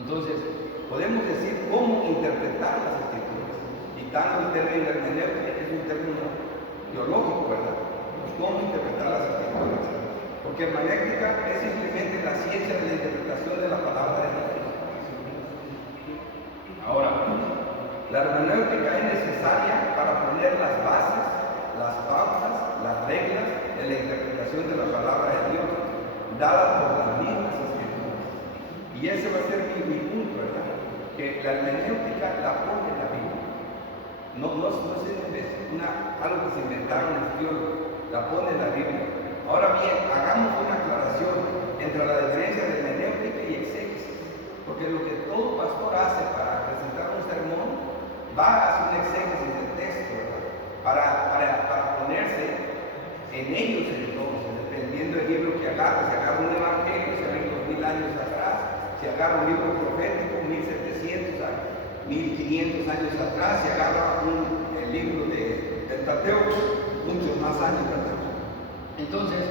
Entonces, podemos decir cómo interpretar las escrituras. Quitando el término hermenéutica, que es un término teológico, ¿verdad? ¿Cómo interpretar las escrituras? Porque hermenéutica es simplemente la ciencia de la interpretación de la palabra de Dios. Ahora, la hermenéutica es necesaria para poner las bases, las pautas, las reglas de la interpretación de la palabra de Dios, dadas por las mismas escrituras. Y ese va a ser mi punto, ¿verdad? Que la hermenéutica la pone en la Biblia. No es algo que se inventaron los teólogos, la pone en la Biblia. Ahora bien, hagamos una aclaración entre la diferencia de hermenéutica y exégesis, porque lo que todo pastor hace para presentar un sermón, va a hacer un exégesis del texto, ¿verdad? Para ponerse en ellos entonces, dependiendo del libro que agarre. Si agarra un evangelio, se ven 2000 años atrás; si agarra un libro profético, 1700 años, 1500 años atrás; si agarra el libro de Pentateuco, muchos más años, ¿verdad? Entonces,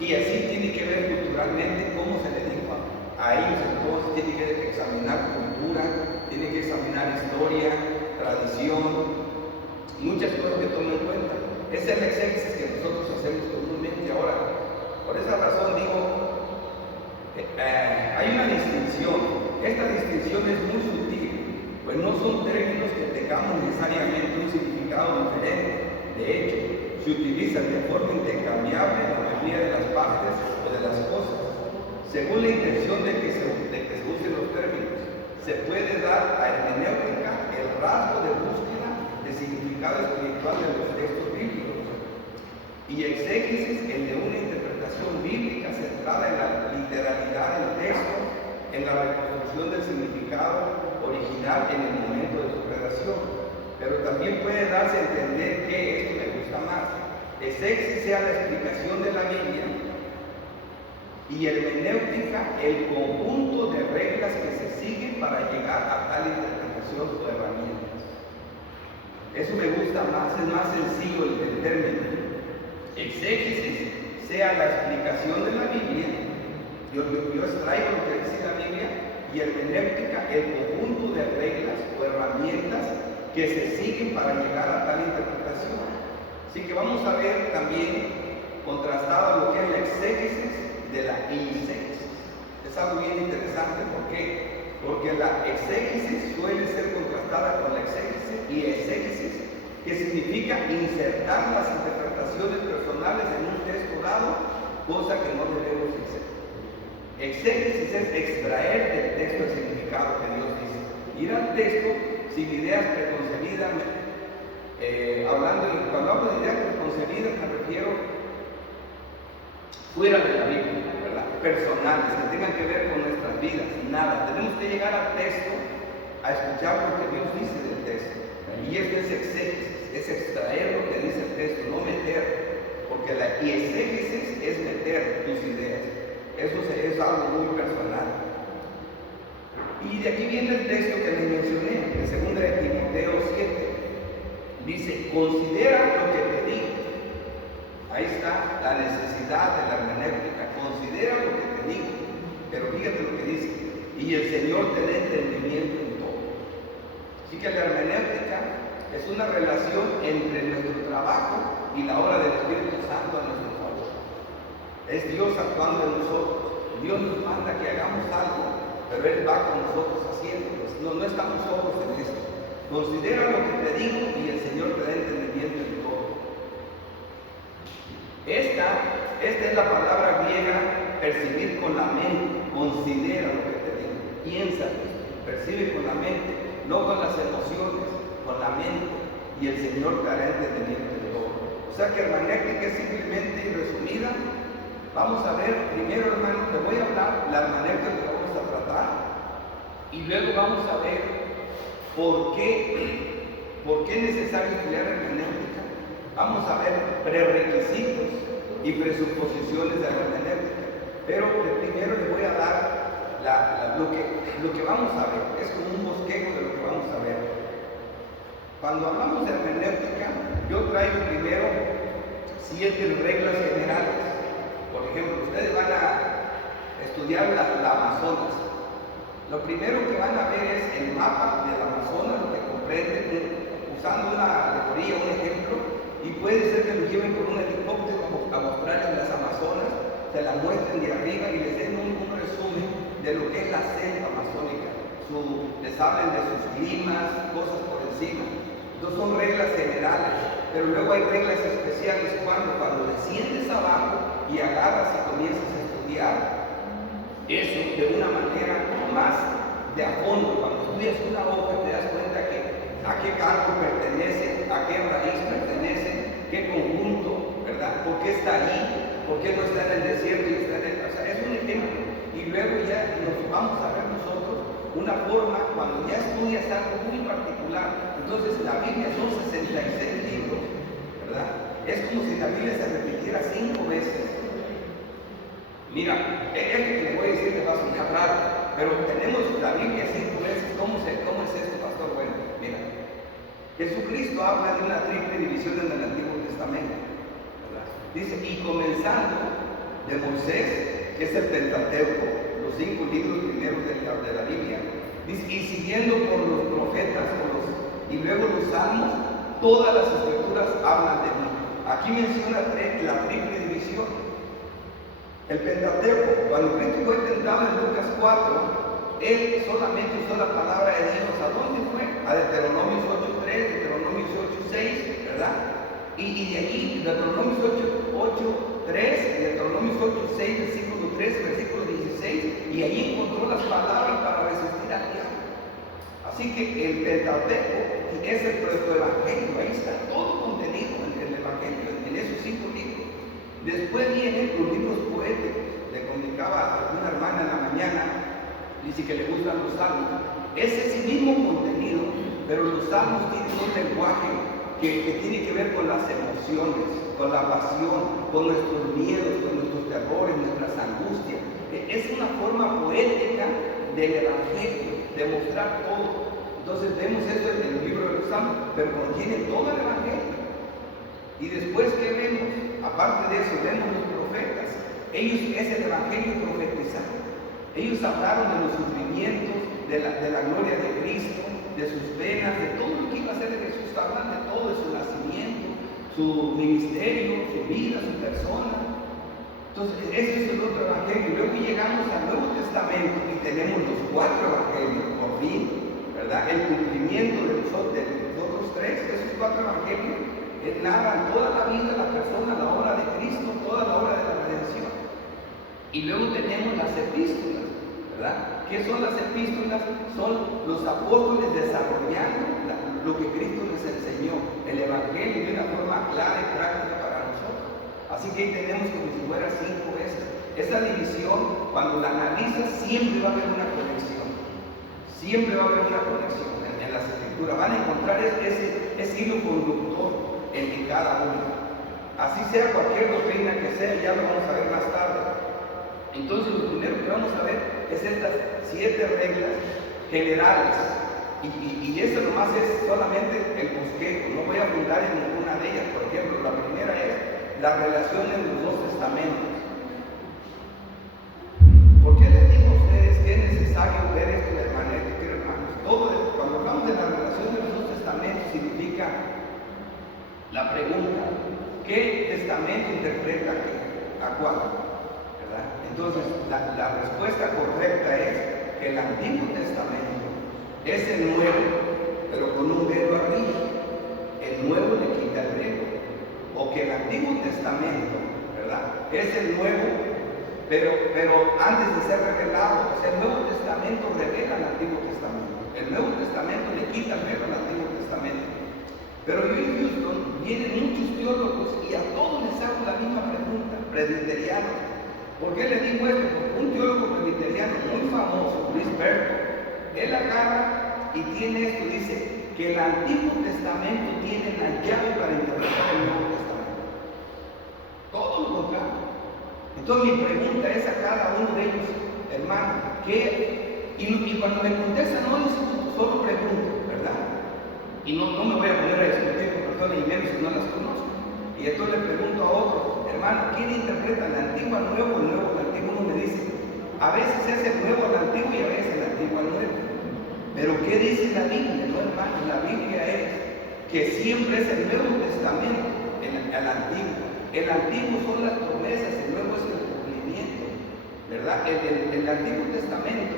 y así tiene que ver culturalmente cómo se le dijo a ellos. Entonces tiene que examinar cultura, tiene que examinar historia, tradición, muchas cosas que tomen en cuenta. Ese es el exégesis que nosotros hacemos comúnmente. Ahora, por esa razón digo, hay una distinción. Esta distinción es muy sutil, pues no son términos que tengamos necesariamente un significado diferente. De hecho, se utilizan de forma intercambiable en la mayoría de las partes o de las cosas, según la intención de que se usen los términos. Se puede dar a hermenéutica el rasgo de búsqueda de significado espiritual de los textos bíblicos, y exégesis el de una interpretación bíblica centrada en la literalidad del texto, en la reconstrucción del significado original en el momento de su redacción. Pero también puede darse a entender que esto me gusta más: exégesis sea la explicación de la Biblia, y hermenéutica el conjunto de reglas que se siguen para llegar a tal interpretación o herramientas. Eso me gusta más, es más sencillo el término. Exégesis sea la explicación de la Biblia, yo extraigo lo que dice la Biblia, y hermenéutica el conjunto de reglas o herramientas que se siguen para llegar a tal interpretación. Así que vamos a ver también contrastado lo que es la exégesis de la eisegesis. Es algo bien interesante. ¿Por qué? Porque la exégesis suele ser contrastada con la exégesis y exégesis, que significa insertar las interpretaciones personales en un texto dado, cosa que no debemos hacer. Exégesis es extraer del texto el significado que Dios dice. Ir al texto sin ideas preconcebidas. Cuando hablo de ideas preconcebidas me refiero fuera de la Biblia, ¿verdad? Personales, que tengan que ver con nuestras vidas. Nada, tenemos que llegar al texto a escuchar lo que Dios dice del texto. Y esto es exégesis, es extraer lo que dice el texto, no meter, porque la exégesis es meter tus ideas. Eso es algo muy personal. Y de aquí viene el texto que les mencioné, en 2 de Timoteo 7. Dice: considera lo que te digo. Ahí está la necesidad de la hermenéutica. Considera lo que te digo. Pero fíjate lo que dice: y el Señor te dé entendimiento en todo. Así que la hermenéutica es una relación entre nuestro trabajo y la obra del Espíritu Santo a nuestro favor. Es Dios actuando en nosotros. Dios nos manda que hagamos algo, pero Él va con nosotros haciéndolo. No estamos solos en esto. Considera lo que te digo y el Señor te da entendimiento en todo. Esta es la palabra griega percibir con la mente. Considera lo que te digo. Piensa, percibe con la mente, no con las emociones, con la mente, y el Señor te dará entendimiento en todo. O sea que hermenéutica es simplemente resumida. Vamos a ver primero, hermano, te voy a hablar la hermenéutica que vamos a tratar, y luego vamos a ver ¿por qué es necesario estudiar hermenéutica? Vamos a ver prerequisitos y presuposiciones de la hermenéutica. Pero primero les voy a dar lo que vamos a ver. Es como un bosquejo de lo que vamos a ver. Cuando hablamos de hermenéutica, yo traigo primero 7 reglas generales. Por ejemplo, ustedes van a estudiar la Amazonas. Lo primero que van a ver es el mapa del Amazonas, lo que comprende, usando una alegoría, un ejemplo, y puede ser que lo lleven por un helicóptero a mostrarles las Amazonas, se la muestren de arriba y les den un resumen de lo que es la selva amazónica. Les hablen de sus climas, cosas por encima. Entonces son reglas generales, pero luego hay reglas especiales cuando desciendes abajo y agarras y comienzas a estudiar eso de una manera más de a fondo. Cuando estudias una hoja te das cuenta que a qué cargo pertenece, a qué raíz pertenece, qué conjunto, ¿verdad? ¿Por qué está ahí? ¿Por qué no está en el desierto y está en el... O sea, es un ejemplo. Y luego ya nos vamos a ver nosotros una forma, cuando ya estudias algo muy particular. Entonces la Biblia son 66 libros, ¿verdad? Es como si la Biblia se repitiera 5 veces. Mira, esto que le voy a decir te va a sonar raro, pero tenemos la Biblia 5 veces. ¿Cómo es esto, pastor? Bueno, mira, Jesucristo habla de una triple división en el Antiguo Testamento, ¿verdad? Dice, y comenzando de Moisés, que es el Pentateuco, los 5 libros primeros de la Biblia, dice, y siguiendo por los profetas, y luego los salmos, todas las escrituras hablan de mí. Aquí menciona la triple división. El Pentateuco, cuando Cristo fue tentado en Lucas 4, él solamente usó la palabra de Dios. ¿A dónde fue? A Deuteronomios 8:3, Deuteronomios 8:6, ¿verdad? Y de allí, Deuteronomios 8:3, Deuteronomios 8:6, versículo 13, versículo 16, y allí encontró las palabras para resistir al diablo. Así que el Pentateuco es el Evangelio, ahí está todo contenido en el Evangelio, en esos 5 libros. Después vienen los libros poéticos. Le comunicaba a una hermana en la mañana, dice que le gustan los salmos. Es ese mismo contenido, pero los salmos tienen un lenguaje que tiene que ver con las emociones, con la pasión, con nuestros miedos, con nuestros terrores, nuestras angustias. Es una forma poética del Evangelio, de mostrar todo. Entonces vemos eso en el libro de los salmos, pero contiene todo el Evangelio. Y después, ¿qué vemos? Aparte de eso, vemos los profetas. Ellos es el Evangelio profetizado. Ellos hablaron de los sufrimientos, de la gloria de Cristo, de sus penas, de todo lo que iba a hacer de Jesús. Hablan de todo, de su nacimiento, su ministerio, su vida, su persona. Entonces, ese es el otro Evangelio. Y luego llegamos al Nuevo Testamento y tenemos los 4 Evangelios, por fin, ¿verdad? El cumplimiento de los otros 3, esos 4 Evangelios. Narran toda la vida, la persona, la obra de Cristo, toda la obra de la redención. Y luego tenemos las epístolas, ¿verdad? ¿Qué son las epístolas? Son los apóstoles desarrollando lo que Cristo les enseñó, el Evangelio de una forma clara y práctica para nosotros. Así que ahí tenemos como si fuera 5 veces. Esa división, cuando la analizas, siempre va a haber una conexión. Siempre va a haber una conexión en las escrituras. Van a encontrar ese hilo conductor en cada uno. Así sea cualquier doctrina que sea, ya lo vamos a ver más tarde. Entonces lo primero que vamos a ver es estas 7 reglas generales. Y eso nomás es solamente el bosquejo, no voy a abundar en ninguna de ellas. Por ejemplo, la primera es la relación en los 2 testamentos. ¿Por qué les digo a ustedes que es necesario ver esto de manera que, hermanos? Cuando hablamos de la relación de los 2 testamentos significa la pregunta, ¿qué testamento interpreta a cuál? ¿Verdad? Entonces, la respuesta correcta es que el Antiguo Testamento es el nuevo, pero con un dedo arriba. El nuevo le quita el dedo. O que el Antiguo Testamento, ¿verdad? Es el nuevo, pero antes de ser revelado. O sea, el Nuevo Testamento revela al Antiguo Testamento. El Nuevo Testamento le quita el dedo al Antiguo Testamento. Pero yo en Houston vienen muchos teólogos y a todos les hago la misma pregunta, presbiterianos. ¿Por qué les digo esto? Porque un teólogo presbiteriano muy famoso, Luis Berto, él agarra y tiene esto, dice que el Antiguo Testamento tiene la llave para interpretar el Nuevo Testamento. Todo lo contrario. Entonces mi pregunta es a cada uno de ellos, hermano, ¿qué? Y cuando me contestan, no discuto, solo pregunto, ¿verdad? Y no me voy a poner a discutir con personas y menos si no las conozco. Y entonces le pregunto a otro, hermano, ¿quién interpreta el antiguo al nuevo, el nuevo al antiguo? Uno me dice, a veces es el nuevo al antiguo y a veces el antiguo al nuevo. Pero ¿qué dice la Biblia? No, hermano, la Biblia es que siempre es el Nuevo Testamento, el antiguo. El antiguo son las promesas, el nuevo es el cumplimiento, ¿verdad? El Antiguo Testamento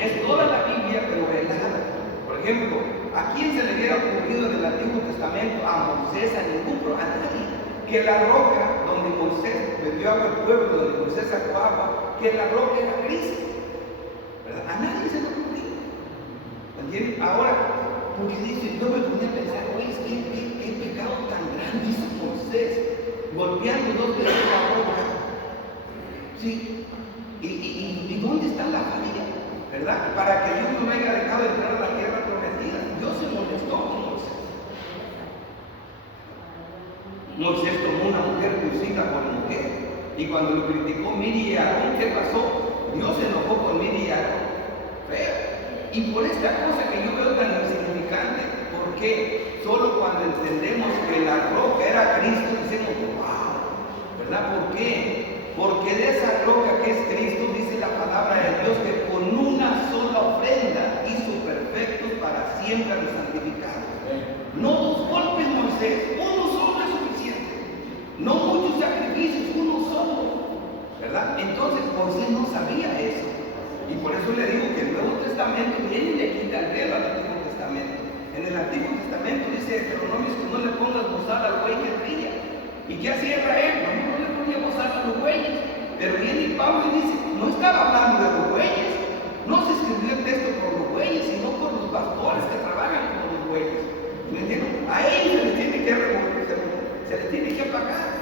es toda la Biblia, pero velada. Por ejemplo, ¿a quién se le hubiera ocurrido en el Antiguo Testamento? A Moisés, a ningún, a nadie. Que la roca donde Moisés bebió agua al pueblo, donde Moisés sacó agua, que la roca era Cristo, ¿verdad? A nadie se le ocurrió. ¿Entienden? Ahora, porque dice, yo me ponía a pensar, oye, qué pecado tan grande hizo Moisés, golpeando 2 veces la roca. Sí. ¿Y dónde está la familia? ¿Verdad? Para que Dios no me haya dejado entrar a la tierra prometida. Dios se molestó con Moisés. Moisés tomó una mujer crucida por mujer. Y cuando lo criticó Miri y Aarón, ¿qué pasó? Dios se enojó con Miri y Aarón. Y por esta cosa que yo veo tan insignificante, ¿por qué? Solo cuando entendemos que la roca era Cristo, decimos, wow, ¿verdad? ¿Por qué? Porque de esa roca que es Cristo, dice la palabra de Dios, que con una sola ofrenda hizo perfectos para siempre a los santificados. No 2 golpes, Moisés, uno solo es suficiente. No muchos sacrificios, uno solo, ¿verdad? Entonces Moisés no sabía eso. Y por eso le digo que el Nuevo Testamento viene y le quita el velo al Antiguo Testamento. En el Antiguo Testamento dice Deuteronomio que no le pongas bozal al buey que trilla. ¿Y qué hacía Israel? No le ponía bozal a los bueyes. Pero viene Pablo y dice, no estaba hablando de los bueyes. No se escribió el texto por los bueyes, sino por los pastores que trabajan con los bueyes. ¿Me entienden? A ellos se les tiene que pagar.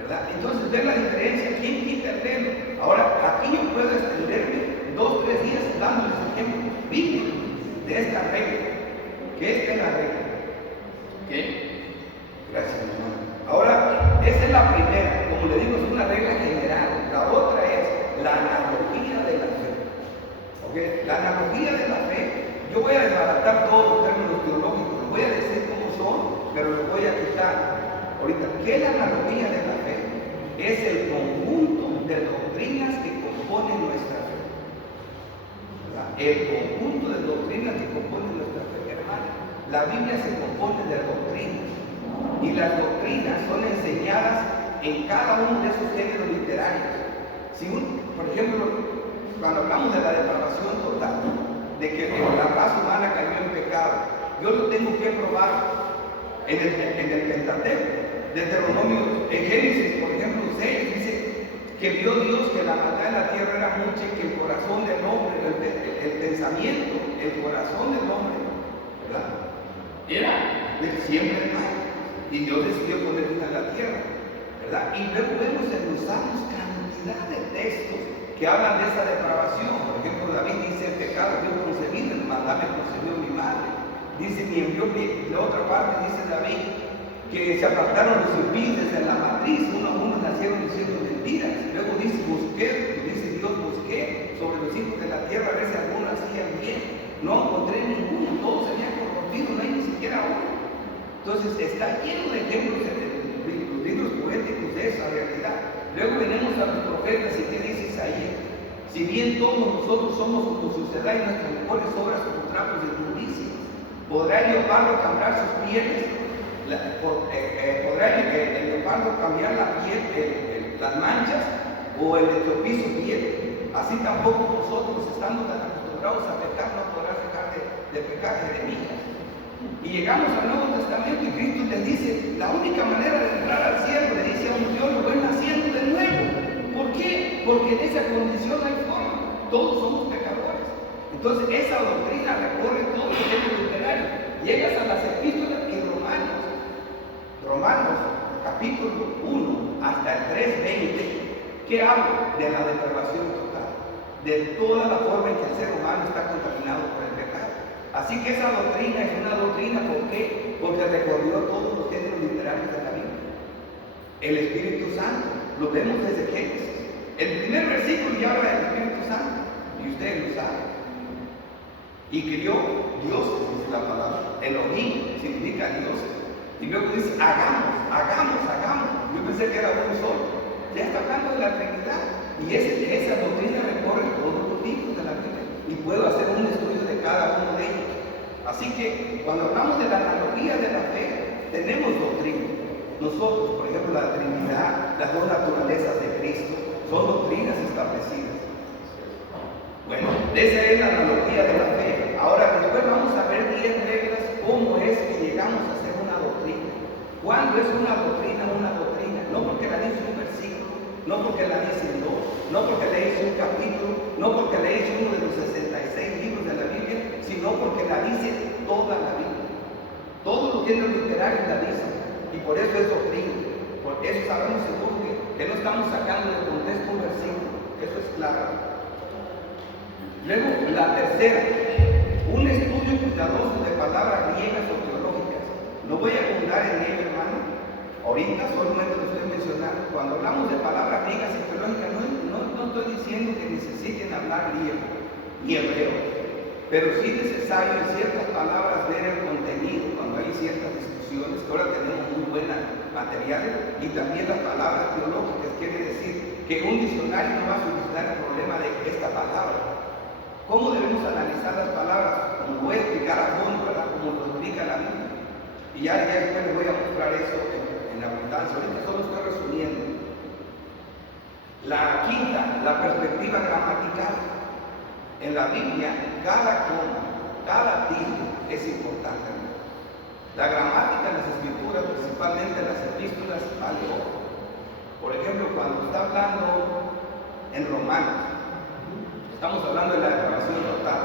¿Verdad? Entonces, ven la diferencia, ¿quién quita el velo? Ahora, aquí yo puedo extenderme 2 o 3 días dándoles ejemplos bíblicos de esta regla, que esta es la regla. ¿Ok? Gracias, hermano. Ahora, esa es la primera, como le digo, es una regla general. La otra es la analogía de la fe. ¿Ok? La analogía de la fe, yo voy a desbaratar todos los términos teológicos, les voy a decir cómo son, pero los voy a quitar. Ahorita, ¿qué es la analogía de la fe? Es el conjunto de doctrinas que componen nuestra fe. ¿Verdad? El conjunto de doctrinas que componen nuestra fe, hermano. La Biblia se compone de doctrinas. Y las doctrinas son enseñadas en cada uno de esos géneros literarios. Si por ejemplo, cuando hablamos de la depravación total, de que la raza humana cayó en pecado, yo lo tengo que probar en el Pentateuco. Deuteronomio, en Génesis, por ejemplo, 6 dice que vio Dios que la maldad en la tierra era mucha y que el corazón del hombre, el pensamiento, el corazón del hombre, ¿verdad? Era siempre mal. Y Dios decidió poner vida en la tierra, ¿verdad? Y luego vemos en los Salmos cantidad de textos que hablan de esa depravación. Por ejemplo, David dice: el pecado Dios concebido, el maldad me concebió mi madre. Dice, ni envió. De otra parte dice David que se apartaron los impíos desde la matriz, unos nacieron diciendo mentiras. Luego dice, dice Dios, busqué sobre los hijos de la tierra a ver si algunos hacían bien. No encontré ninguno, todos se habían corrompido, no hay ni siquiera uno. Entonces está lleno de ejemplos en los libros poéticos de esa realidad. Luego venimos a los profetas y ¿qué dice Isaías? Si bien todos nosotros somos como suceda y nuestras mejores obras como trapos de inmundicia, ¿podrá el leopardo cambiar sus pieles? ¿Podrá el leopardo cambiar la piel, las manchas, o el etiopí su piel? Así tampoco vosotros, estando tan acostumbrados a pecar, no podrás dejar de pecar, Jeremías. Y llegamos al Nuevo Testamento y Cristo les dice, la única manera de entrar al cielo, le dice a un Dios, lo es naciendo de nuevo. ¿Por qué? Porque en esa condición no hay forma, todos somos pecadores. Entonces esa doctrina recorre todo el género literario. Llegas a las epístolas y Romanos capítulo 1 hasta el 3:20, que habla de la depravación total, de toda la forma en que el ser humano está contaminado por el pecado. Así que esa doctrina es una doctrina, ¿por qué? Porque recorrió todos los géneros literarios de la Biblia. El Espíritu Santo, lo vemos desde Génesis. El primer versículo ya habla del Espíritu Santo, y ustedes lo saben. Y crió dioses, dice la palabra. Elohim significa dioses. Y luego dice, hagamos. Yo pensé que era uno solo. Ya está hablando de la Trinidad. Y esa doctrina recorre todos los libros de la Biblia y puedo hacer un estudio de cada uno de ellos. Así que cuando hablamos de la analogía de la fe, tenemos doctrina. Nosotros, por ejemplo, la Trinidad, las dos naturalezas de Cristo, son doctrinas establecidas. Bueno, esa es la analogía de la fe. Ahora, después vamos a ver 10 reglas, cómo es que llegamos a ser una doctrina. ¿Cuándo es una doctrina una doctrina? No porque la dice un versículo, no porque la dice dos, no porque le dice un capítulo, no porque le dice uno de los 66 libros de la Biblia, sino porque la dice toda la Biblia. Todo lo que es literario la dice, y por eso es doctrina. Por eso sabemos seguro que no estamos sacando de contexto un versículo, eso es claro. Luego, la tercera, un estudio cuidadoso de palabras griegas o teológicas. No voy a abundar en ello, hermano. Ahorita solamente lo estoy mencionando. Cuando hablamos de palabras griegas y teológicas, no estoy diciendo que necesiten hablar griego y hebreo, pero sí es necesario en ciertas palabras ver el contenido cuando hay ciertas discusiones, que ahora tenemos muy buenas materiales, y también las palabras teológicas. Quiere decir que un diccionario no va a solucionar el problema de esta palabra. ¿Cómo debemos analizar las palabras? Como voy a explicar a fondo, ¿verdad? Como lo explica la Biblia. Y ya después les voy a mostrar eso en abundancia. Ahorita solo estoy resumiendo. La quinta, la perspectiva gramatical. En la Biblia, cada coma, cada tilde es importante. La gramática en las escrituras, principalmente en las epístolas, vale oro. Por ejemplo, cuando está hablando en Romanos, estamos hablando de la declaración total,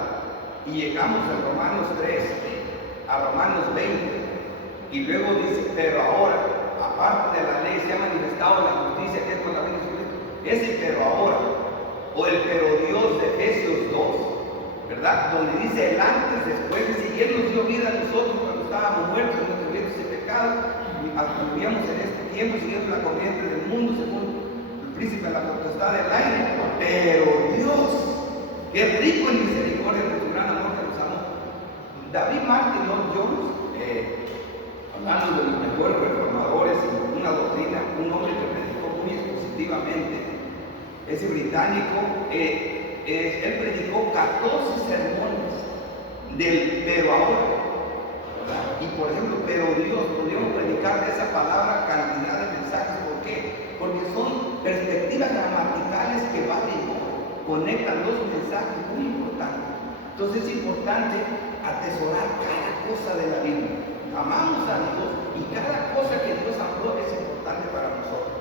y llegamos a Romanos 3, a Romanos 20, y luego dice, pero ahora, aparte de la ley, se ha manifestado la justicia que es por la vida de Jesucristo. Ese pero ahora, o el pero Dios de Efesios 2, ¿verdad? Donde dice el antes, después, y Él nos dio vida a nosotros cuando estábamos muertos en nuestros delitos y pecados, y vivíamos en este tiempo siguiendo la corriente del mundo según el príncipe de la potestad del aire, pero Dios, que es rico en misericordia por su gran amor que nos amó. David Martin Lloyd Jones, hablando de los mejores reformadores y una doctrina, un hombre que predicó muy expositivamente, ese británico, él predicó 14 sermones del pero ahora, ¿verdad? Y por ejemplo, pero Dios, podríamos predicar de esa palabra cantidad de mensajes. ¿Por qué? Porque son perspectivas gramaticales que valen oro, conectan dos mensajes muy importantes. Entonces es importante atesorar cada cosa de la Biblia. Amamos a Dios y cada cosa que Dios habló es importante para nosotros.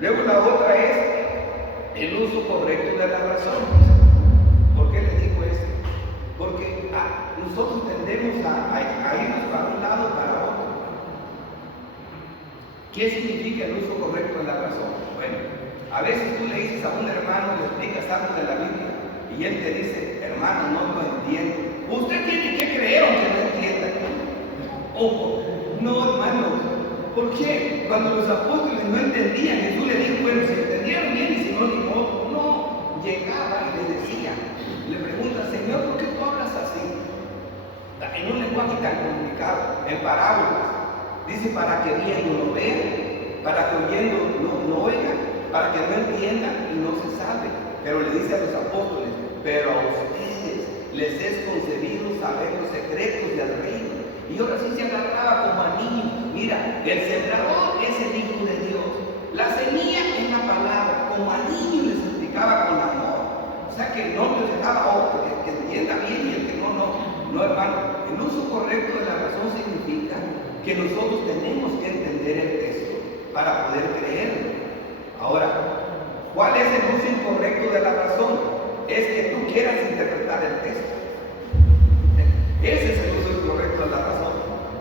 Luego la otra es el uso correcto de la razón. ¿Por qué les digo esto? Porque nosotros tendemos a irnos para un lado o para otro. ¿Qué significa el uso correcto de la razón? Bueno, a veces tú le dices a un hermano, le explicas algo de la Biblia y él te dice, hermano, no lo entiendo. Usted tiene que creer aunque no entienda. Ojo, no, hermanos. ¿Por qué? Cuando los apóstoles no entendían, Jesús le dijo, bueno, si entendieron bien y si no, ni modo. No, llegaba y le decía, le pregunta, Señor, ¿por qué tú hablas así? En un lenguaje tan complicado, en parábolas. Dice, para que viendo no vean, para que oyendo no oigan, para que no entiendan y no se saben. Pero le dice a los apóstoles, pero a ustedes les es concebido saber los secretos del reino. Y ahora sí se agarraba como a niños. Mira, el sembrador es el Hijo de Dios. La semilla es la palabra. Como a niños les explicaba con amor. O sea que no les dejaba que entienda bien y el que no. No, hermano. El uso correcto de la razón significa que nosotros tenemos que entender el texto para poder creerlo. Ahora, ¿cuál es el uso incorrecto de la razón? Es que tú quieras interpretar el texto. Ese es el uso incorrecto de la razón.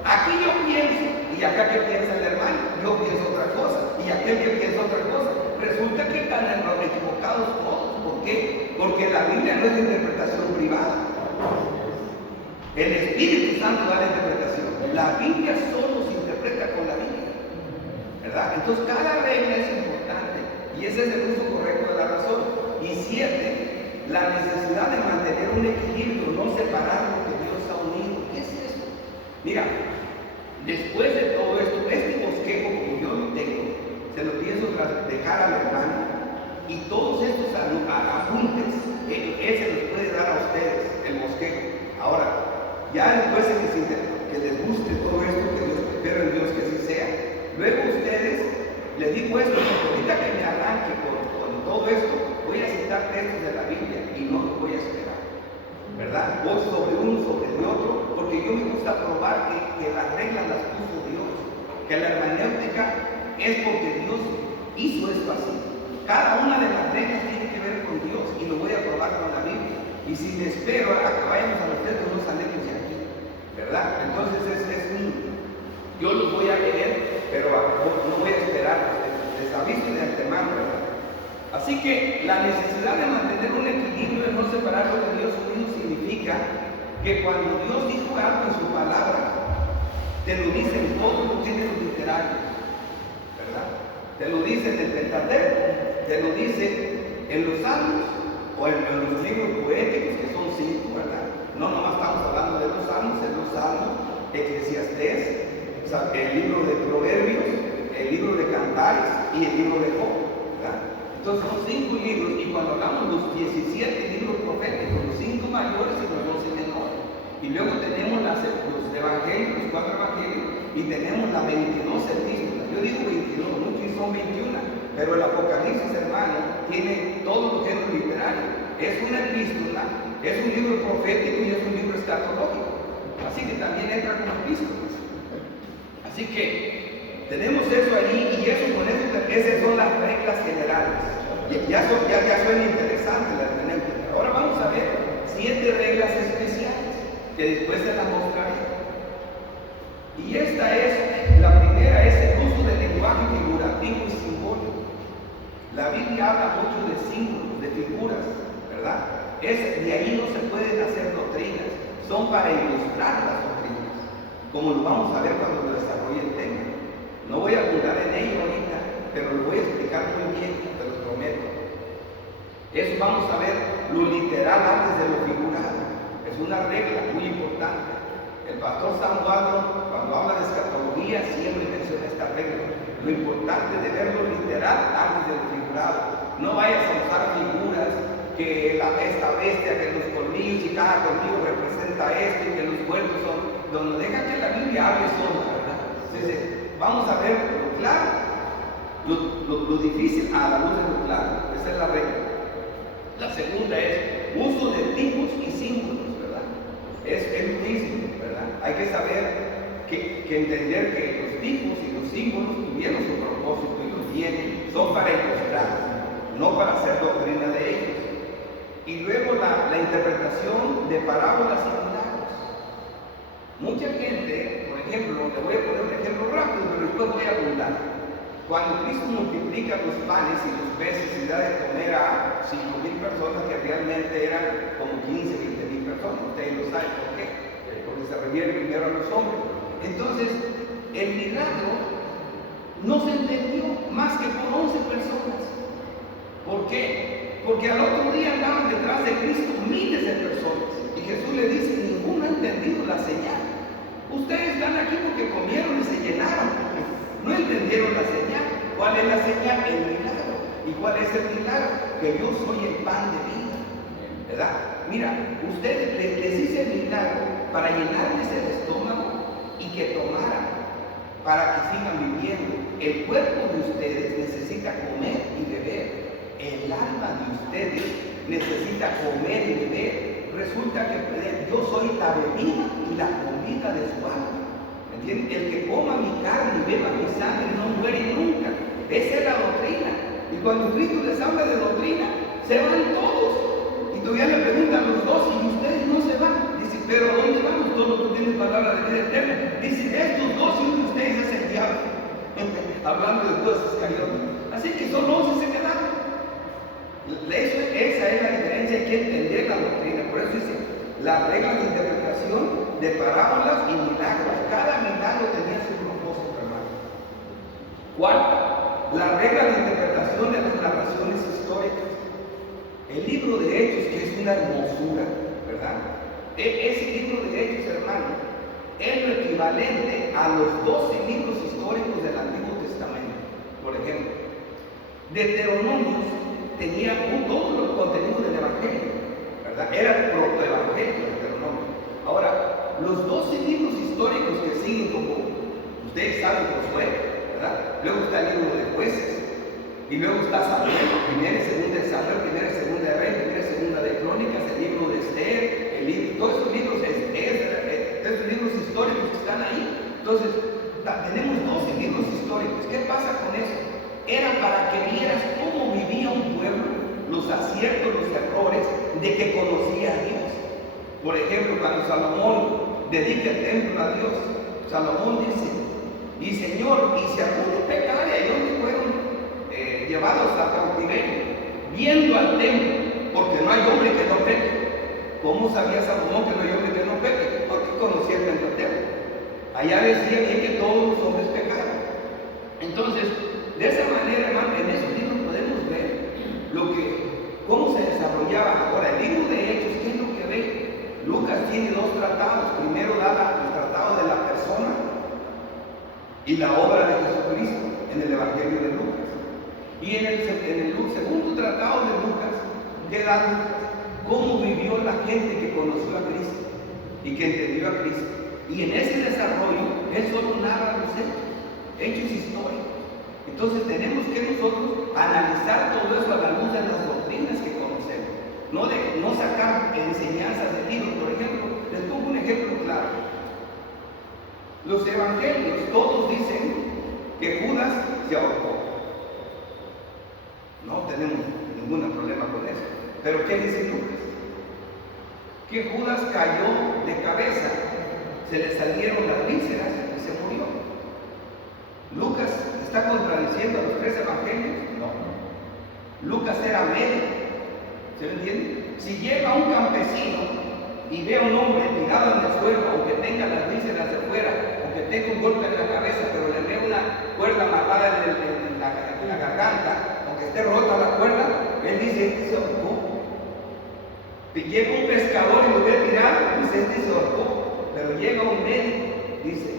Aquí yo pienso, y acá que piensa el hermano, yo pienso otra cosa, y aquel que piensa otra cosa. Resulta que están equivocados todos. ¿Por qué? Porque la Biblia no es de interpretación privada. El Espíritu Santo da la interpretación. La Biblia solo se interpreta con la Biblia, ¿verdad? Entonces cada regla es importante y ese es el uso correcto de la razón. Y 7, la necesidad de mantener un equilibrio, no separar lo que Dios ha unido. ¿Qué es eso? Mira, después de todo esto, este bosquejo como yo lo tengo, se lo pienso dejar al hermano Y todos estos apuntes, él se los puede dar a ustedes, el bosquejo. Ahora, ya después que les guste todo esto, que Dios, espero en Dios que así sea. Luego ustedes, les digo esto, porque ahorita que me arranque con todo esto, voy a citar textos de la Biblia y no los voy a esperar, ¿verdad? Voy sobre uno, sobre el otro, porque yo me gusta probar que las reglas las puso Dios, que la hermenéutica es porque Dios hizo esto así. Cada una de las reglas tiene que ver con Dios y lo voy a probar con la Biblia. Y si me espero a que vayamos a los textos, no salimos de aquí, ¿verdad? Entonces yo los voy a leer, pero no voy a esperar, les aviso de antemano, ¿verdad? Así que la necesidad de mantener un equilibrio, de no separar lo de Dios unido, significa que cuando Dios dijo algo en su palabra, te lo dice en todos los géneros literarios, ¿verdad? Te lo dice en el Pentateuco, te lo dice en los Salmos o en los libros poéticos, que son 5, ¿verdad? No nomás estamos hablando de los Salmos, en los Salmos, Eclesiastés, el libro de Proverbios, el libro de Cantares y el libro de Job, ¿verdad? Entonces son 5 libros, y cuando hablamos de los 17 libros proféticos, los 5 mayores y los 12 menores, y luego tenemos los evangelios, los 4 evangelios, y tenemos las 22 epístolas. Yo digo 22, muchos son 21, pero el Apocalipsis, hermano, tiene todos los géneros literarios. Es una epístola, es un libro profético y es un libro escatológico, así que también entra como epístolas. Así que tenemos eso ahí, y eso con eso, esas son las reglas generales. Ya suena interesante la hermenéutica. Ahora vamos a ver 7 reglas especiales que después se las mostraré. Y la primera es el uso del lenguaje figurativo y simbólico. La Biblia habla mucho de símbolos, de figuras, ¿verdad? De ahí no se pueden hacer doctrinas, son para ilustrar las doctrinas, como lo vamos a ver cuando lo desarrolle el tema. No voy a abundar en ello ahorita, pero lo voy a explicar muy bien, te lo prometo. Eso vamos a ver lo literal antes de lo figurado. Es una regla muy importante. El pastor Sandoval, cuando habla de escatología, siempre menciona esta regla. Lo importante de ver lo literal antes de lo figurado. No vayas a usar figuras que esta bestia, que los colmillos y cada colmillo representa esto y que los cuernos son. No deja que la Biblia hable sola, ¿verdad? Entonces, vamos a ver lo claro, lo difícil a la luz de lo claro. Esa es la regla. La segunda es uso de tipos y símbolos, ¿verdad? Es el mismo, ¿verdad? Hay que saber que entender que los tipos y los símbolos tuvieron su propósito y los tienen, son para ilustrar, no para hacer doctrina de ellos. Y luego la interpretación de parábolas y milagros. Mucha gente, por ejemplo, le voy a poner un ejemplo rápido, pero después voy a abundar. Cuando Cristo multiplica los panes y los peces y da de comer a 5,000 personas, que realmente eran como 15, 20,000 personas, ustedes lo saben por qué, porque se refiere primero a los hombres. Entonces, el milagro no se entendió más que por 11 personas. ¿Por qué? Porque al otro día andaban detrás de Cristo miles de personas, y Jesús le dice: ninguno ha entendido la señal. Ustedes están aquí porque comieron y se llenaron, no entendieron la señal. ¿Cuál es la señal? El milagro. ¿Y cuál es el milagro? Que yo soy el pan de vida, ¿verdad? Mira, ustedes les hice el milagro para llenarles el estómago y que tomaran, para que sigan viviendo. El cuerpo de ustedes necesita comer y beber. El alma de ustedes necesita comer y beber. Resulta que yo soy la bebida y la comida de su alma. ¿Entienden? El que coma mi carne y beba mi sangre no muere nunca. Esa es la doctrina. Y cuando Cristo les habla de doctrina, se van todos. Y todavía le preguntan los 12: y ustedes no se van. Dice: pero ¿a dónde vamos? Todos los que tienen palabra de vida eterna. Dice: estos 12 de ustedes es el diablo. Hablando de Judas Iscariote. Así que son 11 se quedaron. Esa es la diferencia, hay que entender la doctrina. Por eso dice: las reglas de interpretación de parábolas y milagros. Cada milagro tenía su propósito, hermano. Cuarta, la regla de interpretación de las narraciones históricas. El libro de Hechos, que es una hermosura, ¿verdad? Ese libro de Hechos, hermano, es lo equivalente a los 12 libros históricos del Antiguo Testamento. Por ejemplo, Deuteronomios tenía todos los contenidos del Evangelio, ¿verdad? Era el protoevangelio del Deuteronomio. Ahora, los 12 libros históricos que siguen, como ustedes saben, Josué, ¿verdad? Luego está el libro de Jueces, y luego está Samuel, primera y segunda de Samuel, primera y segunda de Reyes, primera y segunda de Crónicas, el libro de Esther, todos estos libros, estos libros históricos que están ahí. Entonces, tenemos 12 libros históricos. ¿Qué pasa con eso? Era para que vieras cómo vivía un pueblo, los aciertos, los errores de que conocía a Dios. Por ejemplo, cuando Salomón dedica el templo a Dios, Salomón dice: y Señor, y si alguno pecare, ellos fueron llevados al cautiverio, viendo al templo, porque no hay hombre que no peque. ¿Cómo sabía Salomón que no hay hombre que no peque? Porque conocía el Pentateuco. Allá decía bien que todos los hombres pecaron. Entonces, de esa manera, hermano, en esos libros podemos ver cómo se desarrollaba. Ahora, el libro de Hechos, ¿qué es lo que ve? Lucas tiene 2 tratados. Primero da el tratado de la persona y la obra de Jesucristo en el Evangelio de Lucas. Y en el segundo tratado de Lucas, ¿qué da Lucas? Cómo vivió la gente que conoció a Cristo y que entendió a Cristo. Y en ese desarrollo, él solo narra los hechos históricos. Entonces tenemos que nosotros analizar todo eso a la luz de las doctrinas que conocemos. No sacar enseñanzas de libros. Por ejemplo, les pongo un ejemplo claro. Los evangelios, todos dicen que Judas se ahorcó. No tenemos ningún problema con eso. Pero ¿qué dice Lucas? Que Judas cayó de cabeza, se le salieron las vísceras y se murió. ¿Lucas está contradiciendo a los 3 evangelios? No. Lucas era médico. ¿Se lo entiende? Si llega un campesino y ve a un hombre tirado en el suelo, aunque tenga las vísceras de fuera, aunque tenga un golpe en la cabeza, pero le ve una cuerda amarrada en la garganta, aunque esté rota la cuerda, él dice: se ahorcó. Llega un pescador y lo ve tirado, dice: este se ahorcó. Pero llega un médico, dice: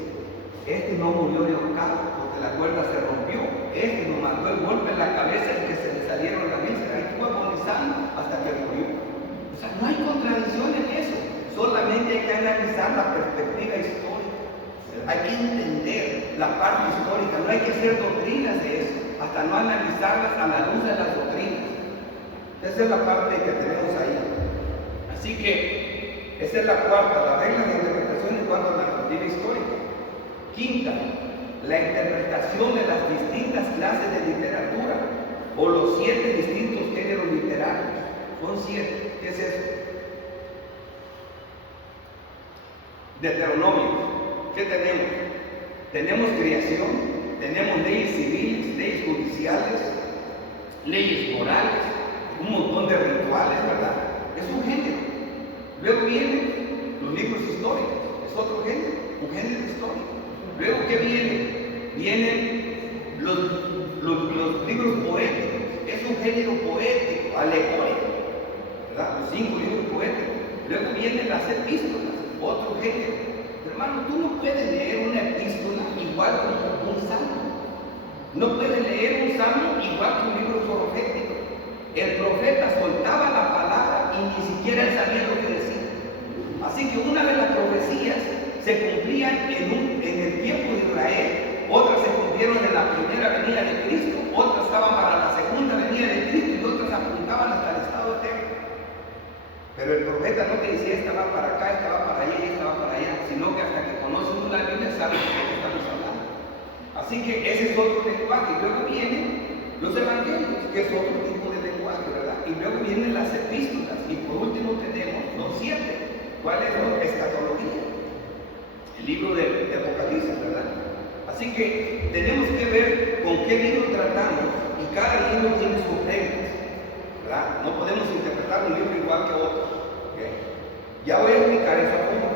este no murió de ahorcado, porque la cuerda se rompió. Este nos mandó el golpe en la cabeza y que se le salieron las vísceras. Ahí fue agonizando hasta que murió. O sea, no hay contradicción en eso. Solamente hay que analizar la perspectiva histórica. Hay que entender la parte histórica. No hay que hacer doctrinas de eso, hasta no analizarlas a la luz de las doctrinas. Esa es la parte que tenemos ahí. Así que esa es la cuarta, la regla de interpretación en cuanto a la doctrina histórica. Quinta, la interpretación de las distintas clases de literatura o los 7 distintos géneros literarios. Son 7. ¿Qué es eso? Deuteronomio. ¿Qué tenemos? Tenemos creación, tenemos leyes civiles, leyes judiciales, leyes morales, un montón de rituales, ¿verdad? Es un género. Luego vienen los libros históricos, es otro género, un género histórico. Luego, ¿qué viene? Vienen los libros poéticos, es un género poético, alegórico, ¿verdad? Los 5 libros poéticos. Luego vienen las epístolas, otro género. Hermano, tú no puedes leer una epístola igual que un salmo. No puedes leer un salmo igual que un libro profético. El profeta soltaba la palabra y ni siquiera él sabía lo que decía. Así que una de las profecías se cumplían en el tiempo de Israel, otras se cumplieron en la primera venida de Cristo, otras estaban para la segunda venida de Cristo y otras apuntaban hasta el estado eterno. Pero el profeta no te decía: esta va para acá, esta va para allá y esta va para allá, sino que hasta que conoces una Biblia sabes de qué estamos hablando. Así que ese es otro lenguaje. Y luego vienen los evangelios, que es otro tipo de lenguaje, ¿verdad? Y luego vienen las epístolas. Y por último tenemos los 7. ¿Cuál es la escatología? El libro de Apocalipsis, ¿verdad? Así que tenemos que ver con qué libro tratamos y cada libro tiene sus reglas, ¿verdad? No podemos interpretar un libro igual que otro. ¿Okay? Ya voy a explicar eso a fondo.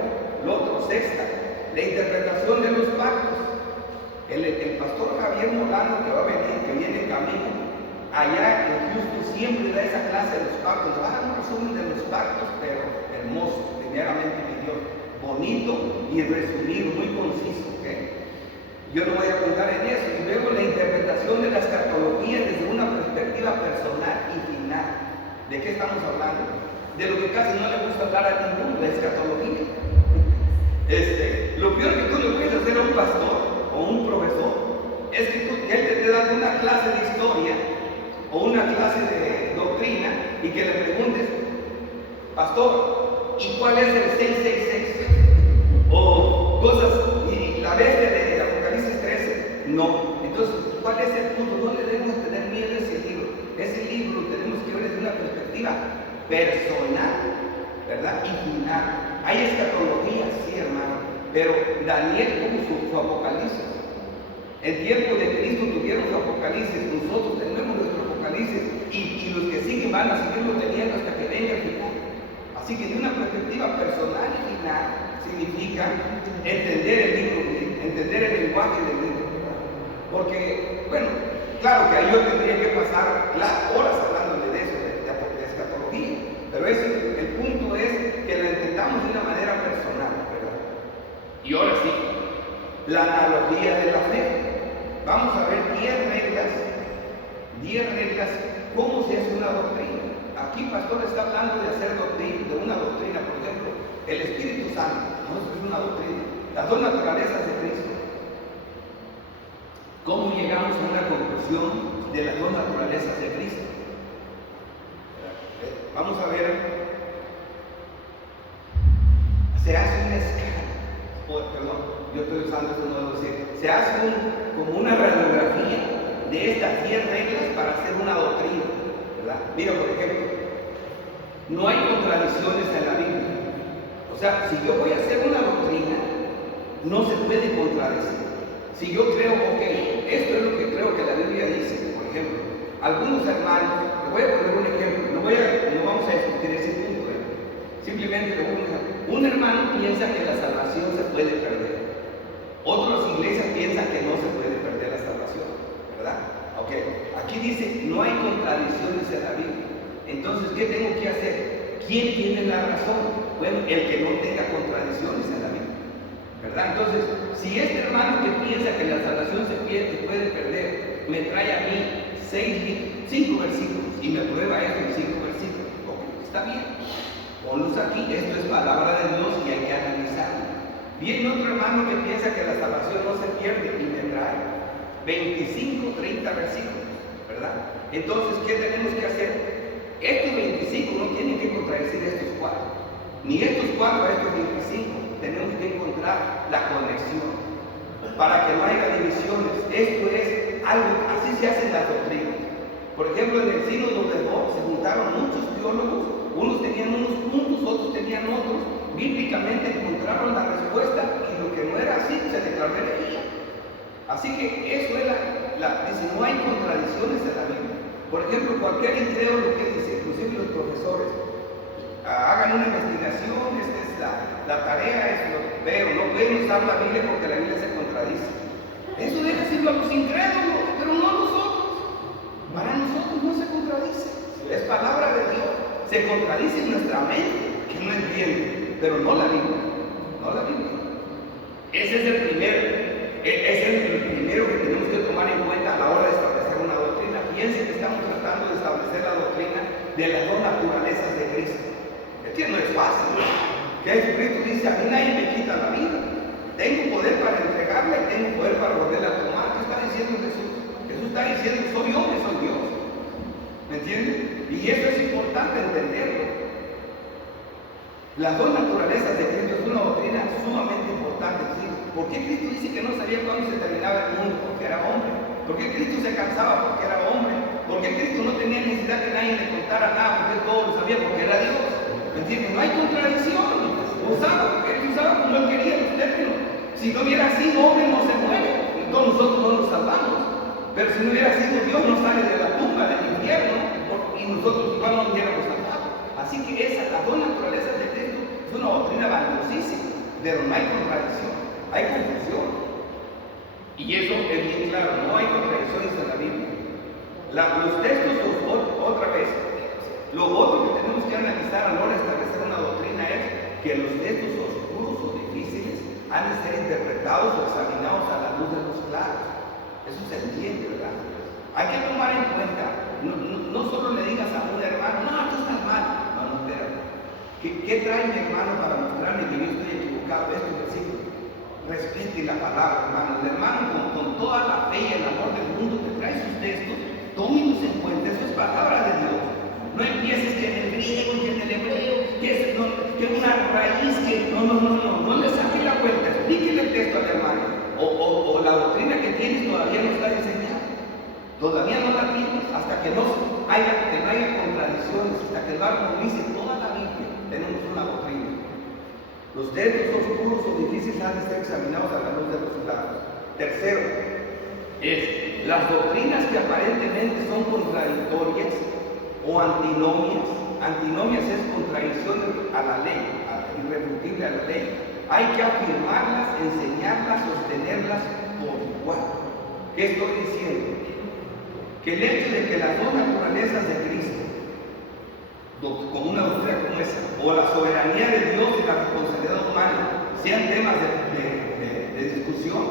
Lo otro, sexta, la interpretación de los pactos. El pastor Javier Molano, que va a venir, que viene en camino, allá en Houston siempre da esa clase de los pactos. Un resumen de los pactos, pero hermoso, primeramente mi Dios, bonito y resumido, muy conciso. ¿Okay? Yo no voy a contar en eso. Y luego la interpretación de la escatología desde una perspectiva personal y final. ¿De qué estamos hablando? De lo que casi no le gusta hablar a ninguno, la escatología. Lo peor que tú le puedes hacer a un pastor o un profesor es que él te da una clase de historia o una clase de doctrina y que le preguntes, pastor, ¿y cuál es el 666? O cosas, y la bestia de Apocalipsis 13. No. Entonces, ¿cuál es el punto? No le debemos tener miedo a ese libro. Ese libro lo tenemos que ver desde una perspectiva personal, ¿verdad? Y final. Hay escatología, sí, hermano, pero Daniel tuvo su Apocalipsis. En tiempo de Cristo tuvieron su Apocalipsis, nosotros tenemos nuestro Apocalipsis y los que siguen van a seguirlo teniendo hasta que venga el final. Así que de una perspectiva personal y final significa entender el libro, entender el lenguaje del libro. Porque, bueno, claro que ahí yo tendría que pasar las horas hablándole de eso, de escatología, pero el punto es que lo entendamos de una manera personal, ¿verdad? Y ahora sí, la analogía de la fe. Vamos a ver 10 reglas, cómo se hace una doctrina. Aquí pastor está hablando de hacer doctrina, de una doctrina, por ejemplo, el Espíritu Santo, ¿no? Es una doctrina, las dos naturalezas de Cristo. ¿Cómo llegamos a una conclusión de las dos naturalezas de Cristo? Vamos a ver, se hace una escala, yo estoy usando esto, no debo decir, se hace como una radiografía de estas 10 reglas para hacer una doctrina, ¿verdad? Mira, por ejemplo, no hay contradicciones en la Biblia. O sea, si yo voy a hacer una doctrina, no se puede contradecir. Si yo creo, ok, esto es lo que creo que la Biblia dice, por ejemplo, algunos hermanos, les voy a poner un ejemplo, no vamos a discutir ese punto, simplemente le voy a poner, un hermano piensa que la salvación se puede perder, otras iglesias piensan que no se puede perder la salvación, ¿verdad? Ok, aquí dice, no hay contradicciones en la Biblia. Entonces, ¿qué tengo que hacer? ¿Quién tiene la razón? Bueno, el que no tenga contradicciones en la Biblia, ¿verdad? Entonces, si este hermano que piensa que la salvación se puede perder, me trae a mí 5 versículos y me prueba esto en 5 versículos, ok, está bien, ponlos aquí, esto es palabra de Dios y hay que analizarlo. Viene otro hermano que piensa que la salvación no se pierde y me trae 25, 30 versículos, ¿verdad? Entonces, ¿qué tenemos que hacer? Estos 25 no tienen que contradecir estos 4, ni estos 4 a estos 25. Tenemos que encontrar la conexión para que no haya divisiones. Esto es algo, así se hacen las doctrinas. Por ejemplo, en el sínodo de Dort se juntaron muchos teólogos, unos tenían unos puntos, otros tenían otros. Bíblicamente encontraron la respuesta y lo que no era así se declaró herejía. Así que eso es dice, no hay contradicciones en la Biblia. Por ejemplo, cualquier incrédulo que dice, inclusive los profesores, hagan una investigación, esta es la tarea, es lo que veo, no pueden usar la Biblia porque la Biblia se contradice. Eso debe decirlo a los incrédulos, pero no a nosotros. Para nosotros no se contradice, es palabra de Dios. Se contradice en nuestra mente, que no entiende, pero no la Biblia, no la Biblia. Ese es el primero que tenemos que tomar en cuenta a la hora de establecer una doctrina. Piensen que estamos tratando de establecer la doctrina de las dos naturalezas de Cristo. Es que no es fácil, ¿no? Que Jesucristo dice, a mí nadie me quita la vida. Tengo poder para entregarla y tengo poder para volverla a tomar. ¿Qué está diciendo Jesús? Jesús está diciendo, soy hombre, soy Dios. ¿Me entienden? Y eso es importante entenderlo. Las dos naturalezas de Cristo es una doctrina sumamente importante. ¿Sí? ¿Por qué Cristo dice que no sabía cuándo se terminaba el mundo? Porque era hombre. ¿Por qué Cristo se cansaba? Porque era hombre. ¿Por qué Cristo no tenía necesidad que nadie le contara nada? Porque él todo lo sabía, porque era Dios. ¿Me entienden? No hay contradicción. Él usaba como él quería los términos. Si no hubiera sido hombre, no se muere. Entonces nosotros no nos salvamos. Pero si no hubiera sido Dios, no sale de la tumba, del infierno, y nosotros igual no nos hubiéramos salvado. Así que las dos naturalezas de Cristo es una doctrina valiosísima, pero no hay contradicción, hay confusión. Y eso es bien claro, no hay contradicciones en la Biblia. Los textos, otra vez, lo otro que tenemos que analizar a la hora de establecer una doctrina es que los textos oscuros o difíciles han de ser interpretados o examinados a la luz de los claros. Eso se entiende, ¿verdad? Hay que tomar en cuenta No solo le digas a un hermano, no, tú estás mal. No, no, espérate. ¿Qué trae mi hermano para mostrarme que yo estoy equivocado? Este versículo. Respete la palabra, hermano. El hermano con toda la fe y el amor del mundo te trae sus textos, tómenlos en cuenta. Eso es palabra de Dios. No empieces que en el griego y en el hebreo, que una raíz que no le saque la vuelta. Explíquele el texto al hermano. O la doctrina que tienes todavía no está enseñada. Todavía no la tienes. Hasta que no haya contradicciones, hasta que no armonice toda la Biblia, tenemos una doctrina. Los textos oscuros o difíciles han de ser examinados a la luz de los claros. Tercero, es las doctrinas que aparentemente son contradictorias o antinomias. Antinomias es contradicción a la ley, irrefutible a la ley. Hay que afirmarlas, enseñarlas, sostenerlas por igual. ¿Qué estoy diciendo? Que el hecho de que las dos naturalezas de Cristo, con una doctrina como esa, o la soberanía de Dios y la responsabilidad humana, sean temas de discusión,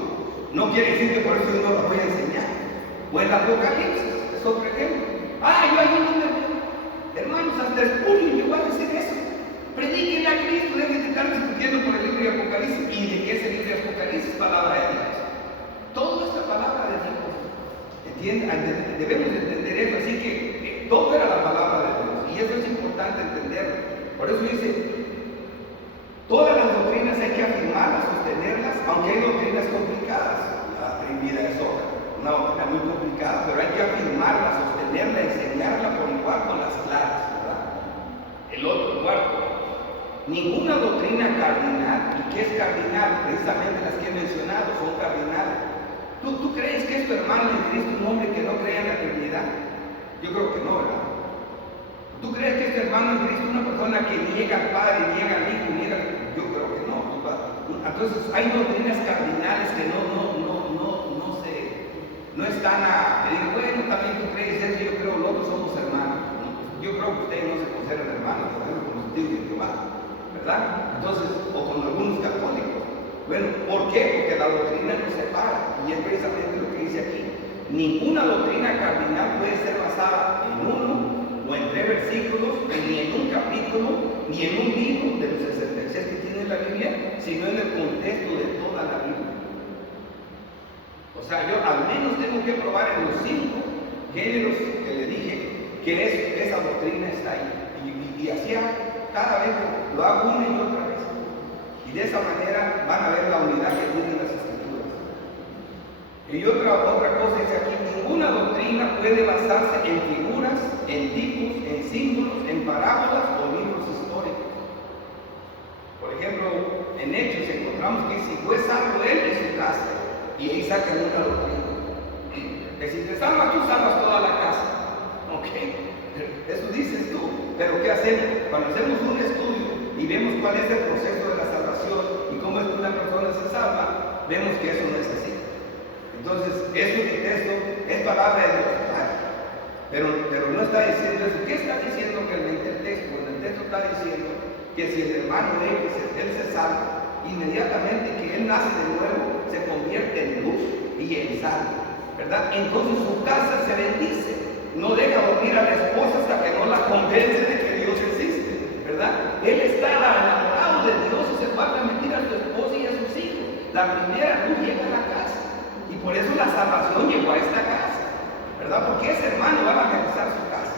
no quiere decir que por eso yo no las voy a enseñar. O el Apocalipsis, es otro ejemplo. Yo ahí no me veo. Hermanos, hasta Spurgeon llegó a decir eso. Prediquen a Cristo, dejen de estar discutiendo por el libro de Apocalipsis. ¿Y de qué es el libro de Apocalipsis? Palabra de Dios. Todo es la palabra de Dios. ¿Entienden? Debemos entender eso. Así que todo era la palabra de Dios. Y eso es importante entenderlo. Por eso dice, todas las doctrinas hay que afirmarlas, sostenerlas, aunque hay doctrinas complicadas. La Trinidad es otra, una doctrina muy complicada, pero hay que afirmarla, sostenerla, enseñarla por igual con las claras, ¿verdad? El otro, cuarto, ninguna doctrina cardinal. ¿Y qué es cardinal? Precisamente las que he mencionado son cardinales. ¿Tú crees que es tu hermano en Cristo un hombre que no cree en la Trinidad? Yo creo que no, ¿verdad? ¿Tú crees que este hermano en Cristo es una persona que niega al Padre, niega al Hijo, niega? Yo creo que no. Entonces hay doctrinas cardinales que no están a decir, bueno, también tú crees eso, yo creo, los otros somos hermanos. Yo creo que ustedes no se consideran hermanos, por ejemplo, con los testigos de Jehová, ¿verdad? Entonces, o con algunos católicos. Bueno, ¿por qué? Porque la doctrina nos separa, y es precisamente lo que dice aquí. Ninguna doctrina cardinal puede ser basada en uno o en 3 versículos, ni en un capítulo, ni en un libro de los 66 que tiene la Biblia, sino en el contexto de toda la Biblia. O sea, yo al menos tengo que probar en los 5 géneros que le dije que esa doctrina está ahí. Y así cada vez lo hago una y otra vez. Y de esa manera van a ver la unidad que tienen las Escrituras. Y otra cosa dice aquí, ninguna doctrina puede basarse en figuras, en tipos, en símbolos, en parábolas o libros históricos. Por ejemplo, en Hechos encontramos que si fue salvo él y su casa, y ahí sacan una doctrina. Que si te salvas, tú salvas toda la casa. Ok, eso dices tú. Pero ¿qué hacemos? Cuando hacemos un estudio y vemos cuál es el proceso de la salvación y cómo es que una persona se salva, vemos que eso no es así. Entonces, eso de texto es palabra de Dios, claro. Pero no está diciendo eso. ¿Qué está diciendo realmente el texto? Bueno, el texto está diciendo que si el hermano X, él se salva, inmediatamente que él nace de nuevo, se convierte en luz y en sal, ¿verdad? Entonces su casa se bendice. No deja dormir a la esposa hasta que no la convence de que Dios existe, ¿verdad? Él está enamorado de Dios y se va a permitir a su esposa y a sus hijos. La primera luz llega a la casa y por eso la salvación llegó a esta casa, ¿verdad? Porque ese hermano va a evangelizar su casa.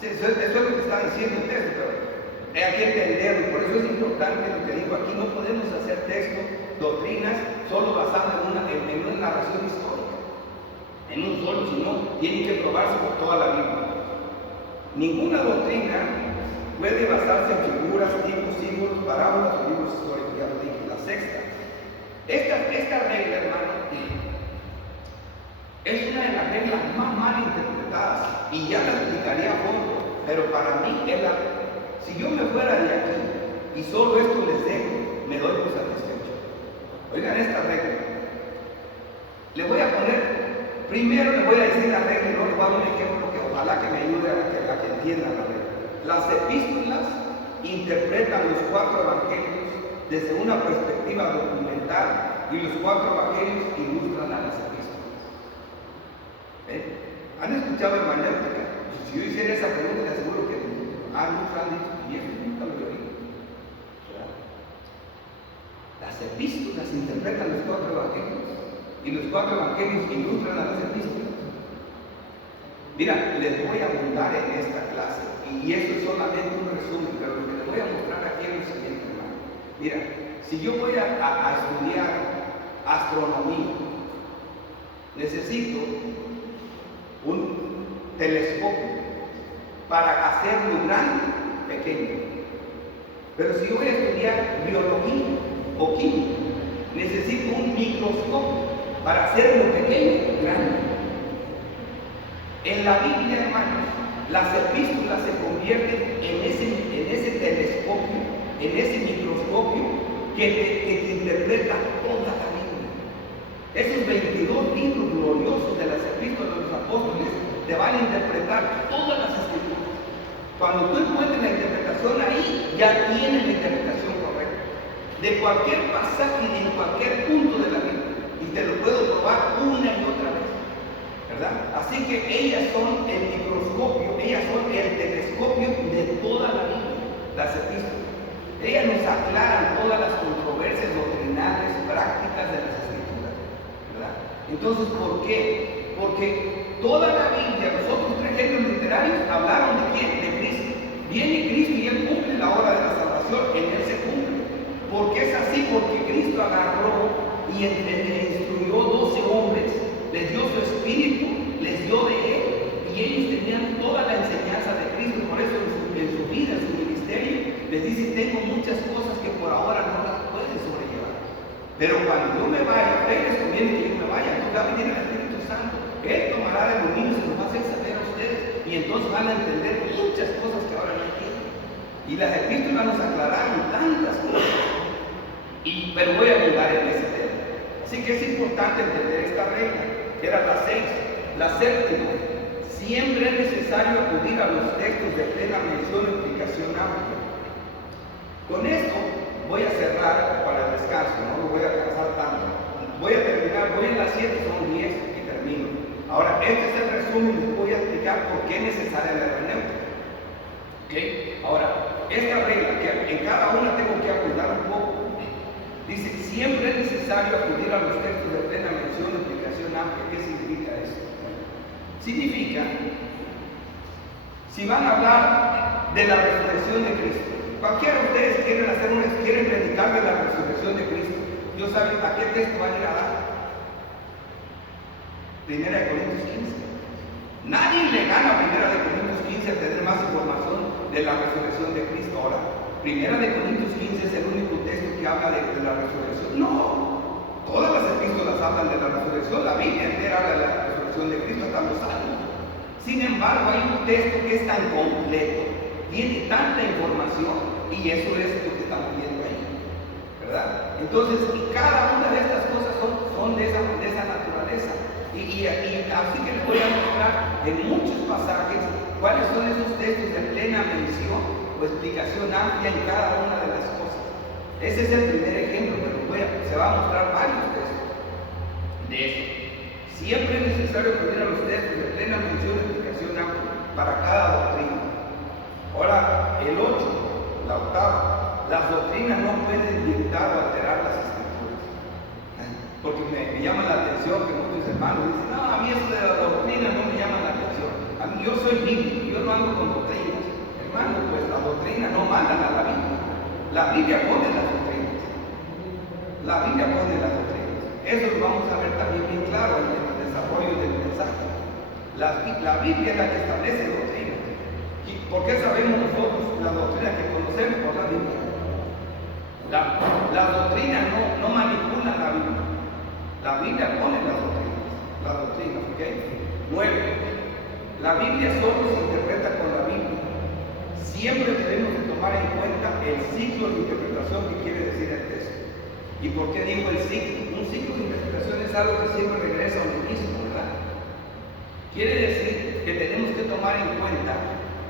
Sí, eso es lo que está diciendo el texto, pero hay que entenderlo. Por eso es importante lo que digo aquí. No podemos hacer textos, doctrinas, solo basadas en una narración histórica, en un solo, sino tienen que probarse por toda la Biblia. Ninguna doctrina puede basarse en figuras, tipos, símbolos, parábolas o libros históricos. Ya lo dije. La sexta. Esta regla, hermano, es una de las reglas más mal interpretadas y ya la explicaría a fondo, pero para mí es la. Si yo me fuera de aquí y solo esto les dejo, me doy por satisfecho. Oigan esta regla. Le voy a poner, primero le voy a decir la regla y luego le voy a dar un ejemplo que ojalá que me ayude a que entiendan la regla. Las epístolas interpretan los 4 evangelios desde una perspectiva documental y los 4 evangelios ilustran a las epístolas. ¿Han escuchado hermenéutica? Si yo hiciera esa pregunta, les aseguro que muchos han dicho, y eso nunca lo he oído. Las epístolas interpretan los 4 evangelios, y los 4 evangelios ilustran a las epístolas. Mira, les voy a abundar en esta clase, y eso es solamente un resumen, pero lo que les voy a mostrar aquí es lo siguiente, hermano. Mira, si yo voy a estudiar astronomía, necesito un telescopio para hacerlo grande, pequeño. Pero si yo voy a estudiar biología o química, necesito un microscopio para hacerlo pequeño, grande. En la Biblia, hermanos, las epístolas se convierten en ese telescopio, en ese microscopio que te interpreta toda la Biblia. Esos 22 libros gloriosos de las epístolas de los apóstoles te van a interpretar todas las escrituras. Cuando tú encuentres la interpretación ahí, ya tienes la interpretación correcta de cualquier pasaje y de cualquier punto de la Biblia, y te lo puedo probar una y otra vez, ¿verdad? Así que ellas son el microscopio, ellas son el telescopio de toda la Biblia, las epístolas. Ellas nos aclaran todas las controversias doctrinales, prácticas de las escrituras, ¿verdad? Entonces, ¿por qué? Porque toda la Biblia, los otros 3 géneros literarios hablaron de quién, de Cristo. Viene Cristo y Él cumple la obra de la salvación, en Él se cumple. Porque es así, porque Cristo agarró y le instruyó 12 hombres, les dio su espíritu, les dio de Él, y ellos tenían toda la enseñanza de Cristo. Por eso en su vida, en su ministerio, les dice, tengo muchas cosas que por ahora no las pueden sobrellevar. Pero cuando yo me vaya, a ustedes conviene que yo me vaya, entonces va a venir el Espíritu Santo. Él tomará de los niños y se los va a hacer saber a ustedes, y entonces van a entender muchas cosas que ahora no entienden. Y las epístolas nos aclararon tantas cosas, pero voy a abundar en ese tema. Así que es importante entender esta regla, que era la 6. La 7, siempre es necesario acudir a los textos de plena mención y explicación amplia. Con esto voy a cerrar para el descanso, no lo voy a cansar tanto. Voy a terminar, voy en las 7, son 10 y termino. Ahora, este es el resumen, les voy a explicar por qué es necesaria la hermenéutica. ¿Okay? Ahora, esta regla, que en cada una tengo que apuntar un poco, dice, siempre es necesario acudir a los textos de plena mención y explicación amplia. ¿Qué significa eso? Significa, si van a hablar de la resurrección de Cristo, cualquiera de ustedes quieren predicar de la resurrección de Cristo, ¿yo saben a qué texto van a ir a dar? 1 Corintios 15. Nadie le gana a 1 Corintios 15 a tener más información de la resurrección de Cristo. Ahora, 1 Corintios 15 es el único texto que habla de la resurrección. No, todas las epístolas hablan de la resurrección, la Biblia entera habla de la resurrección de Cristo, hasta los Salmos. Sin embargo, hay un texto que es tan completo, tiene tanta información, y eso es lo que estamos viendo ahí, ¿verdad? Entonces, cada una de estas cosas son de esa naturaleza. Y así que les voy a mostrar en muchos pasajes cuáles son esos textos de plena mención o explicación amplia en cada una de las cosas. Ese es el primer ejemplo, pero se va a mostrar varios textos de eso. Siempre es necesario acudir a los textos de plena mención y explicación amplia para cada doctrina. Ahora, el 8, la octava, las doctrinas no pueden dictar o alterar las escrituras. Porque me llama la atención que muchos hermanos dicen, no, a mí eso de la doctrina no me llama la atención. A mí, yo soy bíblico, yo no ando con doctrinas. Hermano, pues las doctrinas no mandan a la Biblia. La Biblia pone las doctrinas. La Biblia pone las doctrinas. Eso lo vamos a ver también bien claro en el desarrollo del mensaje. La Biblia es la que establece doctrinas. ¿Y por qué sabemos nosotros la doctrina que conocemos por la Biblia? Las doctrinas no manipulan la Biblia. La Biblia pone las doctrinas, ¿ok? 9. La Biblia solo se interpreta con la Biblia. Siempre debemos de tomar en cuenta el ciclo de interpretación que quiere decir el texto. ¿Y por qué digo el ciclo? Un ciclo de interpretación es algo que siempre regresa a lo mismo, ¿verdad? Quiere decir que tenemos que tomar en cuenta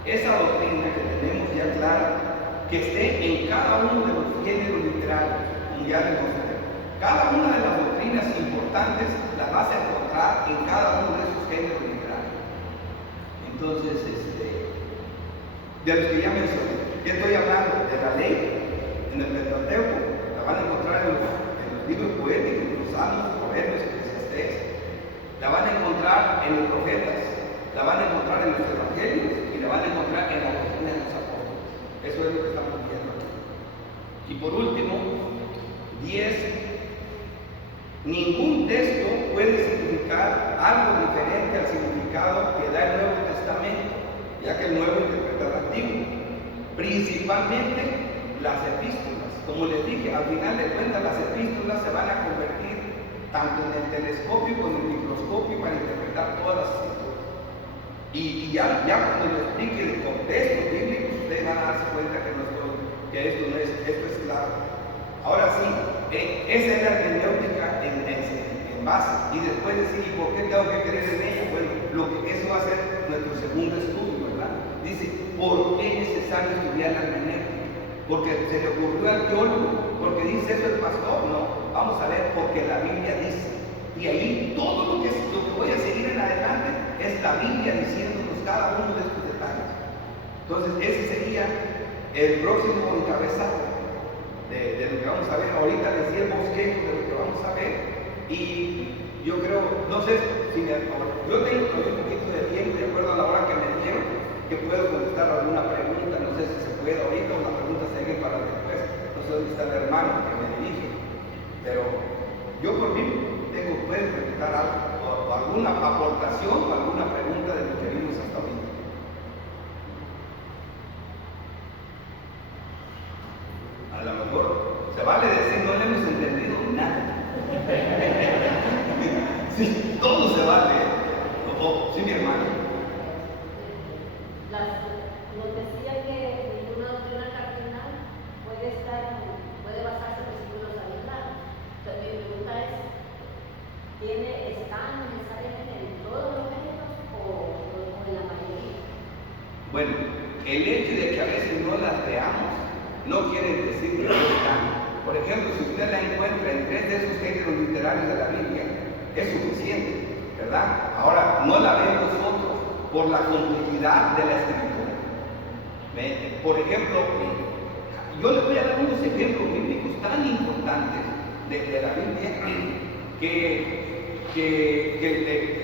esa doctrina que tenemos ya clara, que esté en cada uno de los géneros literarios, y ya les mostraré. Cada una de las doctrinas importantes las vas a encontrar en cada uno de esos géneros literarios. Entonces, de los que ya mencioné, ya estoy hablando de la ley en el Pentateuco, la van a encontrar en los libros poéticos, los Salmos, Proverbios, Eclesiastés, la van a encontrar en los profetas, la van a encontrar en los evangelios y la van a encontrar en la doctrina de los apóstoles. Eso es lo que estamos viendo aquí. Y por último, 10. Ningún texto puede significar algo diferente al significado que da el Nuevo Testamento, ya que el Nuevo interpreta el Antiguo. Principalmente las epístolas. Como les dije, al final de cuentas las epístolas se van a convertir tanto en el telescopio como en el microscopio para interpretar todas las escrituras. Y ya cuando les explique el contexto bíblico, ustedes van a darse cuenta que esto es claro. Ahora sí, esa es la hermenéutica en base. Y después decir, ¿y por qué tengo que creer en ella? Bueno, eso va a ser nuestro segundo estudio, ¿verdad? Dice, ¿por qué es necesario estudiar la hermenéutica? ¿Porque se le ocurrió al teólogo? ¿Porque dice eso el pastor? No, vamos a ver porque la Biblia dice. Y ahí todo lo que voy a seguir en adelante es la Biblia diciéndonos cada uno de estos detalles. Entonces, ese sería el próximo encabezado de lo que vamos a ver. Ahorita les di el bosquejo de lo que vamos a ver. Y yo creo, no sé si yo tengo todavía un poquito de tiempo, de acuerdo a la hora que me dieron, que puedo contestar alguna pregunta. No sé si se puede ahorita o la pregunta se sigue para después. No sé dónde está el hermano que me dirige. Pero yo por mí puedo preguntar algo, o alguna aportación o alguna pregunta de lo que vimos hasta ahorita. A lo mejor se vale decir no le hemos entendido nada. Sí, todo se vale. Sí, mi hermano. Nos decía que ninguna doctrina cardinal puede basarse en versículos aislados. Entonces, mi pregunta es, ¿están necesariamente en todos los géneros o en la mayoría? Bueno, el hecho de que a veces no las veamos no quiere decir que no están. Por ejemplo, si usted la encuentra en 3 de esos géneros literarios de la Biblia, es suficiente, ¿verdad? Ahora, no la ven nosotros por la complejidad de la escritura. Por ejemplo, yo les voy a dar unos ejemplos bíblicos tan importantes de la Biblia que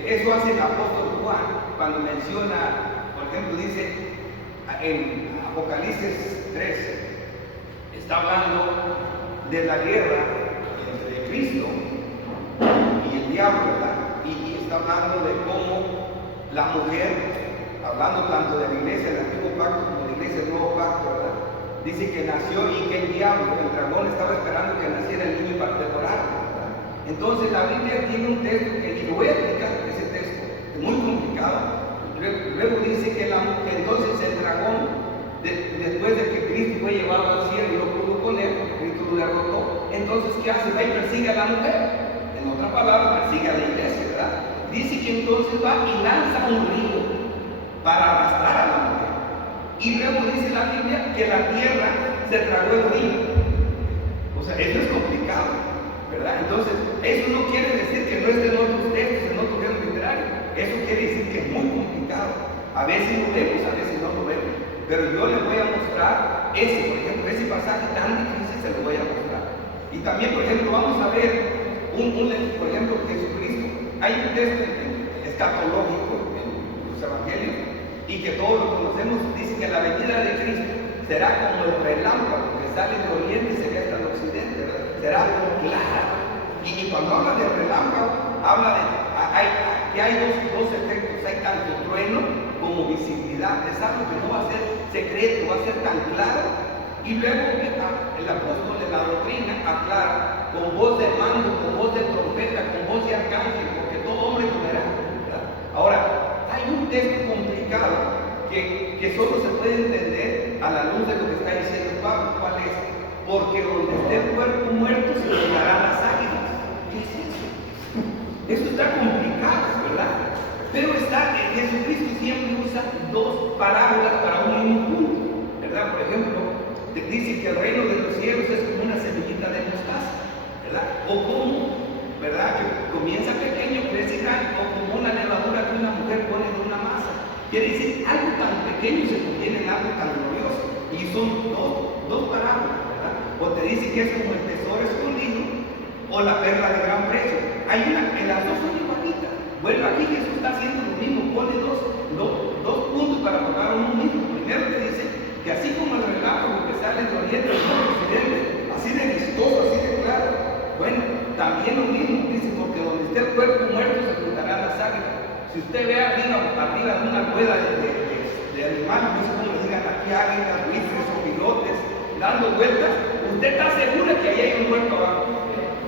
eso hace el apóstol Juan cuando menciona, por ejemplo, dice en Apocalipsis 3, está hablando de la guerra entre Cristo y el diablo, ¿verdad? Y está hablando de cómo la mujer, hablando tanto de la iglesia del antiguo pacto como de la iglesia del nuevo pacto, ¿verdad? Dice que nació y que el diablo, el dragón, estaba esperando que naciera el niño para devorarlo, ¿verdad? Entonces la Biblia tiene un texto y lo voy a explicar ese texto, es muy complicado. Luego dice que entonces el dragón, después de que Cristo fue llevado al cielo y lo pudo con él, porque Cristo lo derrotó, entonces ¿qué hace? Va y persigue a la mujer. En otras palabras, persigue a la iglesia, ¿verdad? Dice que entonces va y lanza un río para arrastrar a la mujer. Y luego dice la Biblia que la tierra se tragó el río. O sea, eso es complicado, ¿verdad? Entonces, eso no quiere decir que no esté en otros textos, en otros géneros literarios. Eso quiere decir que es muy complicado. A veces lo vemos, a veces no lo vemos. Pero yo les voy a mostrar por ejemplo, ese pasaje tan difícil se lo voy a mostrar. Y también, por ejemplo, vamos a ver por ejemplo, Jesucristo. Hay un texto escatológico en los evangelios y que todos lo conocemos. Dice que la venida de Cristo será como el relámpago que sale del oriente y se ve hasta el occidente, ¿verdad? Será clara. Y cuando habla del relámpago, habla de que hay dos efectos. Hay tanto trueno como visibilidad. Es algo que no va a ser secreto, va a ser tan claro. Y luego el apóstol de la doctrina aclara con voz de mando, con voz de trompeta, con voz de arcángel, porque todo hombre lo verá, ¿verdad? Ahora, hay un texto complicado que solo se puede entender a la luz de lo que está diciendo Pablo. ¿Cuál es? Porque donde esté el cuerpo muerto se quedarán las águilas. ¿Qué es eso? Eso está complicado, ¿verdad? Pero Jesucristo siempre usa dos parábolas para un mismo punto, ¿verdad? Por ejemplo, dice que el reino de los cielos es como una semillita de mostaza, ¿verdad? O como, ¿verdad? Que comienza pequeño, crece grande, o como una levadura que una mujer pone en una masa. Quiere decir, algo tan pequeño se convierte en algo tan glorioso. Y son dos parábolas, ¿verdad? O te dice que es como el tesoro escondido o la perla de gran precio. Hay una, en las dos son igualitas. Bueno, aquí Jesús está haciendo lo mismo, pone dos puntos para probar uno mismo. Primero te dice que así como el relámpago que sale del oriente al occidente, así de vistoso, así de claro. Bueno, también lo mismo, dice, porque donde esté el cuerpo muerto se juntarán las águilas. Si usted ve arriba de una rueda de animales, no sé cómo le digan aquí, águilas, buitres o pilotes, dando vueltas, usted está seguro que ahí hay un muerto abajo.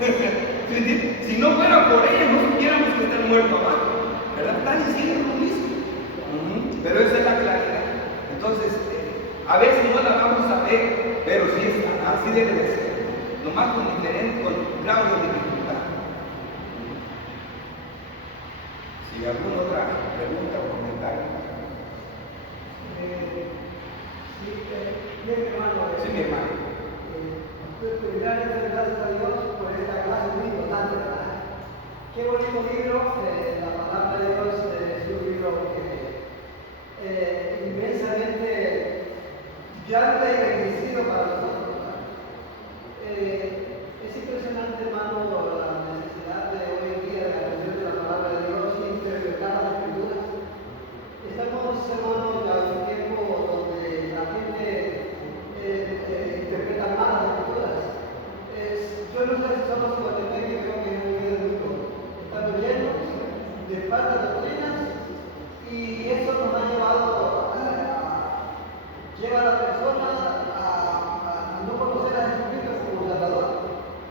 Si no fuera por ella, no supiéramos que está el muerto abajo, ¿verdad? Está diciendo lo mismo. Pero esa es la claridad. Entonces, a veces no la vamos a ver, pero sí es así debe de ser. Nomás con grado de dificultad. Si alguna otra pregunta o comentario. Mi hermano. Sí, mi hermano. Primeramente, gracias a Dios por esta clase muy importante, ¿verdad? Qué bonito libro, la palabra de Dios es un libro que inmensamente grande y bendecido para nosotros, ¿verdad? Es impresionante, hermano, la necesidad de hoy en día de la comunión de la palabra de Dios y interpretar las escrituras. Estamos, hermano, en un tiempo donde la gente interpreta mal las escrituras. Yo no sé si somos guatemaltecos, creo que es muy del mundo. Estamos llenos de falsas doctrinas y eso nos ha llevado lleva a la persona a no conocer a Jesucristo como Salvador,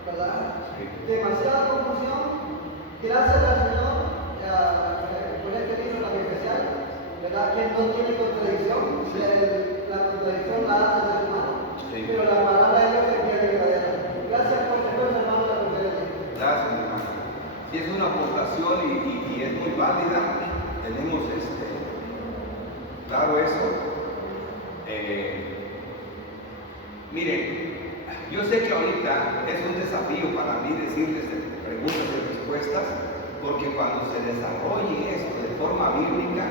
¿verdad? Demasiada confusión. Gracias al Señor por este libro tan especial, ¿verdad? Que no tiene contradicción. La contradicción la hace el ser humano, pero la palabra de Dios es verdadera. Gracias por tenernos, hermano, la conferencia. Gracias, hermano. Sí, es una aportación y es muy válida. Tenemos claro eso. Miren, yo sé que ahorita es un desafío para mí decirles preguntas y respuestas, porque cuando se desarrolle esto de forma bíblica,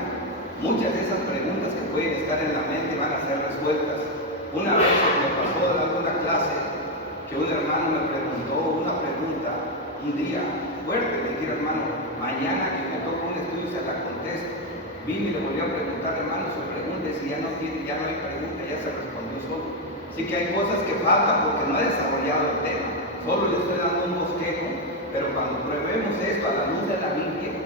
muchas de esas preguntas que pueden estar en la mente van a ser resueltas. Una vez me pasó dando una clase que un hermano me preguntó una pregunta un día fuerte. Le dije, hermano, mañana que me toca un estudio se la contesto. Vine y le volví a preguntar, hermano, su pregunta, y si ya no hay pregunta, ya se respondió solo. Así que hay cosas que faltan porque no he desarrollado el tema. Solo le estoy dando un bosquejo, pero cuando probemos esto a la luz de la Biblia,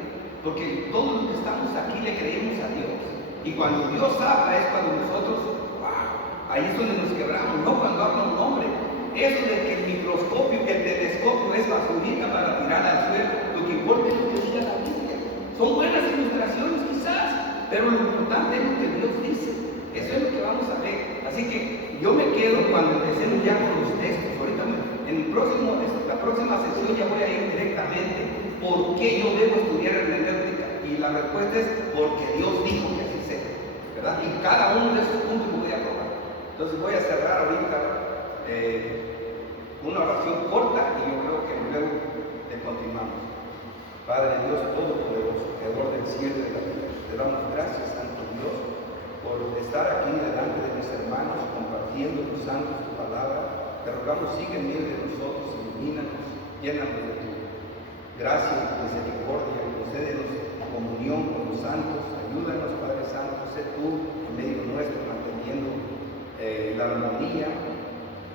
porque todos los que estamos aquí le creemos a Dios. Y cuando Dios habla es cuando nosotros, wow, ahí es donde nos quebramos, no cuando habla un hombre. Eso de que el microscopio, que el telescopio es basurita para tirar al suelo, lo que importa es lo que diga la Biblia. Son buenas ilustraciones quizás, pero lo importante es lo que Dios dice. Eso es lo que vamos a ver. Así que yo me quedo cuando empecemos ya con los textos. Ahorita la próxima sesión ya voy a ir directamente por qué yo debo estudiar hermenéutica. Y la respuesta es porque Dios dijo que así sea, ¿verdad? Y cada uno de esos puntos lo voy a probar. Entonces voy a cerrar ahorita una oración corta y yo creo que luego continuamos. Padre Dios Todopoderoso, creador del cielo y de la tierra, te damos gracias, Santo Dios, por estar aquí delante de mis hermanos, compartiendo tus santos, tu palabra. Te rogamos, sigue en medio de nosotros, ilumínanos, llénanos de tu gracia y misericordia, concédenos comunión con los santos, ayúdanos, Padre Santo, sé tú en medio nuestro, manteniendo la armonía,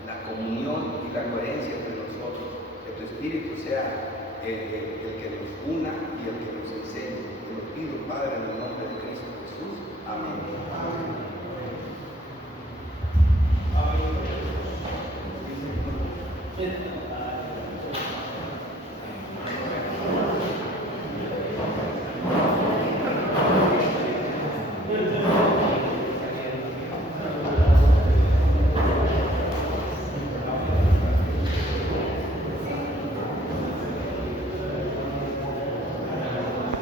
la comunión y la coherencia entre nosotros. Que tu Espíritu sea el que nos una y el que nos enseñe. Te lo pido, Padre, en el nombre de Cristo.